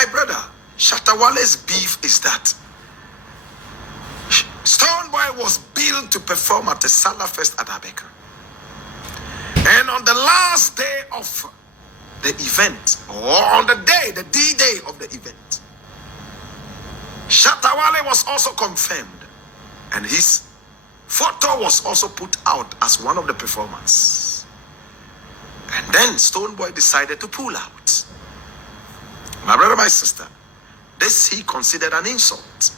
My brother, Shatta Wale's beef is that Stonebwoy was billed to perform at the Salah Fest at Abeka. And on the last day of the event, or on the day, the D-Day of the event, Shatta Wale was also confirmed. And his photo was also put out as one of the performers. And then Stonebwoy decided to pull out. My brother, my sister, this he considered an insult.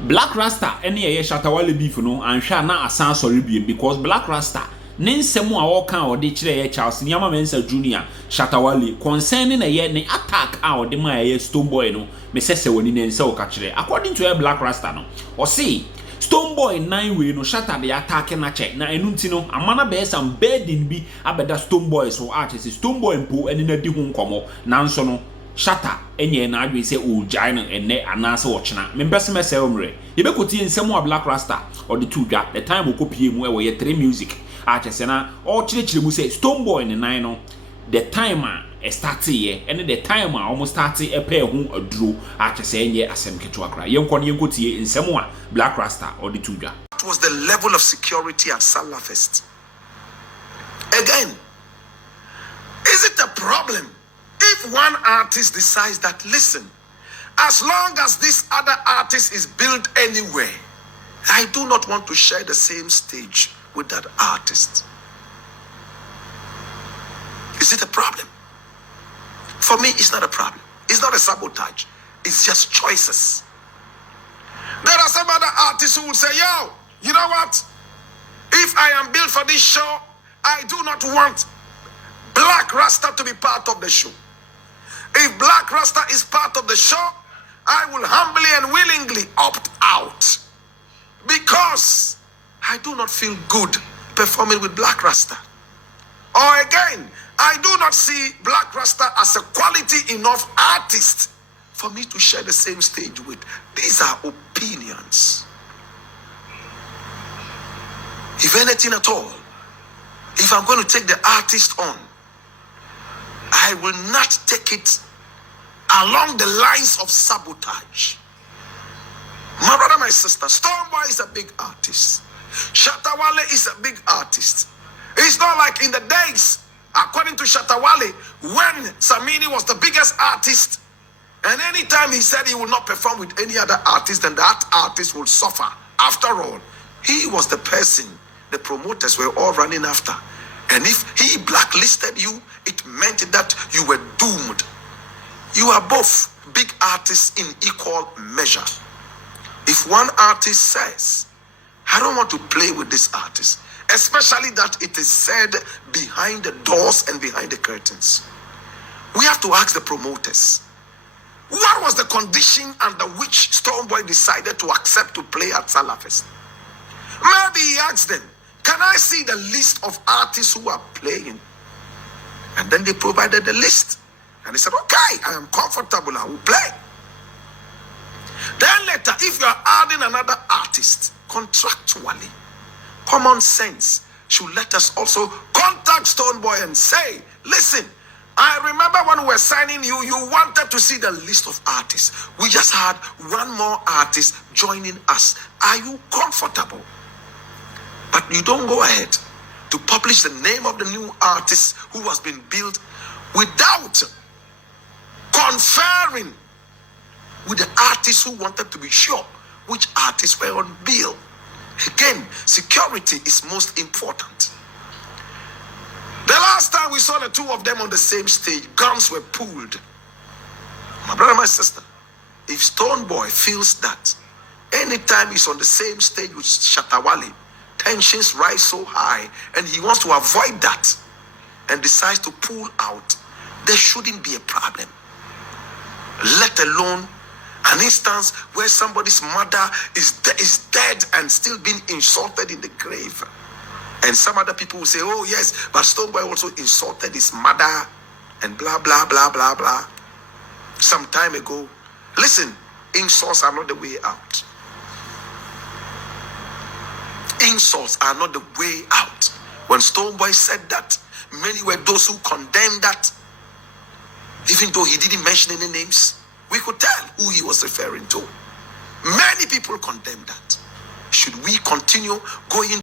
Black Rasta any Shatta Wale beef no and sha na asan sorry because Black Rasta ne nsemu a wo kan ode kire Charles Nyama Mensa Junior Shatta Wale concerning ne attack a ode ma Stonebwoy no me sese woni ne nse wo ka kire according to Black Rasta no o say Stonebwoy 9 way no Shatta the attack na check na enunti no amana be some bedding bi abeda Stonebwoy so artist Stonebwoy mpo eni na di hu nkomo nanso no Shatta enye na adwe se o giant enne anase wo chena membese mese omre yebekoti nsemu a Black Rasta or the two dwa the time okopie mu e wo ye 3 music achese na o chire mu say Stonebwoy ne 9 no the time a start ye and the time almost start e pair hu aduro achese enye asem keto akra yenkotie nsemu a Black Rasta or the two dwa. What was the level of security at Salah Fest? Again, is it a problem if one artist decides that, listen, as long as this other artist is billed anywhere, I do not want to share the same stage with that artist? Is it a problem? For me, it's not a problem. It's not a sabotage. It's just choices. There are some other artists who will say, yo, you know what? If I am billed for this show, I do not want Black Rasta to be part of the show. If Black Rasta is part of the show, I will humbly and willingly opt out because I do not feel good performing with Black Rasta. Or again, I do not see Black Rasta as a quality enough artist for me to share the same stage with. These are opinions. If anything at all, if I'm going to take the artist on, I will not take it along the lines of sabotage. My brother, my sister, Stonebwoy is a big artist. Shatta Wale is a big artist. It's not like in the days, according to Shatta Wale, when Samini was the biggest artist, and anytime he said he will not perform with any other artist, then that artist will suffer. After all, he was the person the promoters were all running after. And if he blacklisted you, it meant that you were doomed. You are both big artists in equal measure. If one artist says, I don't want to play with this artist, especially that it is said behind the doors and behind the curtains, we have to ask the promoters, what was the condition under which Stonebwoy decided to accept to play at Salah Fest? Maybe he asked them, can I see the list of artists who are playing? And then they provided the list. And they said, okay, I am comfortable, I will play. Then later, if you are adding another artist, contractually, common sense should let us also contact Stonebwoy and say, listen, I remember when we were signing you, you wanted to see the list of artists. We just had one more artist joining us. Are you comfortable? But you don't go ahead to publish the name of the new artist who has been billed without conferring with the artists who wanted to be sure which artists were on bill. Again, security is most important. The last time we saw the two of them on the same stage, guns were pulled. My brother, my sister, if Stonebwoy feels that anytime he's on the same stage with Shatta Wale, tensions rise so high and he wants to avoid that and decides to pull out, there shouldn't be a problem. Let alone an instance where somebody's mother is dead and still being insulted in the grave. And some other people will say, oh yes, but Stonebwoy also insulted his mother and blah, blah, blah, blah, blah. Some time ago. Listen, insults are not the way out. Insults are not the way out. When Stonebwoy said that, many were those who condemned that, even though he didn't mention any names. we could tell who he was referring to. Many people condemn that. Should we continue going?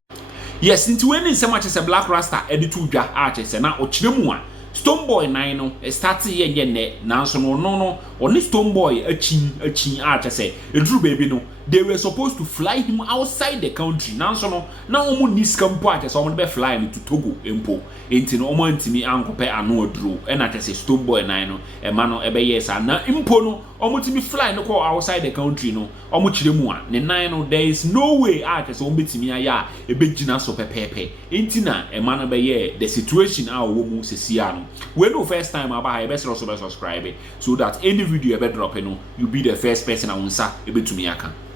Yes, into when so much as a Black Rasta editu dwa artist na ochiremu a Stonebwoy 9 no started ye ne nanso no oni Stonebwoy achin artist say edru baby no they were supposed to fly him outside the country nanso no na omo niska mpo artist omo be fly him to Togo empo enti no omo antimi ankope ano adru e na say Stonebwoy 9 no e ma no ebe yes na impo no omo timi fly no ko outside the country no omo chiremu a ne 9 no there is no way artist omo betimi aya ebe gina so pepepe enti na e ma no be ye the situation a wo mu sesia no when the first time about you best also subscribe so that any video ever drop you be the first person I will say ebe to me aka.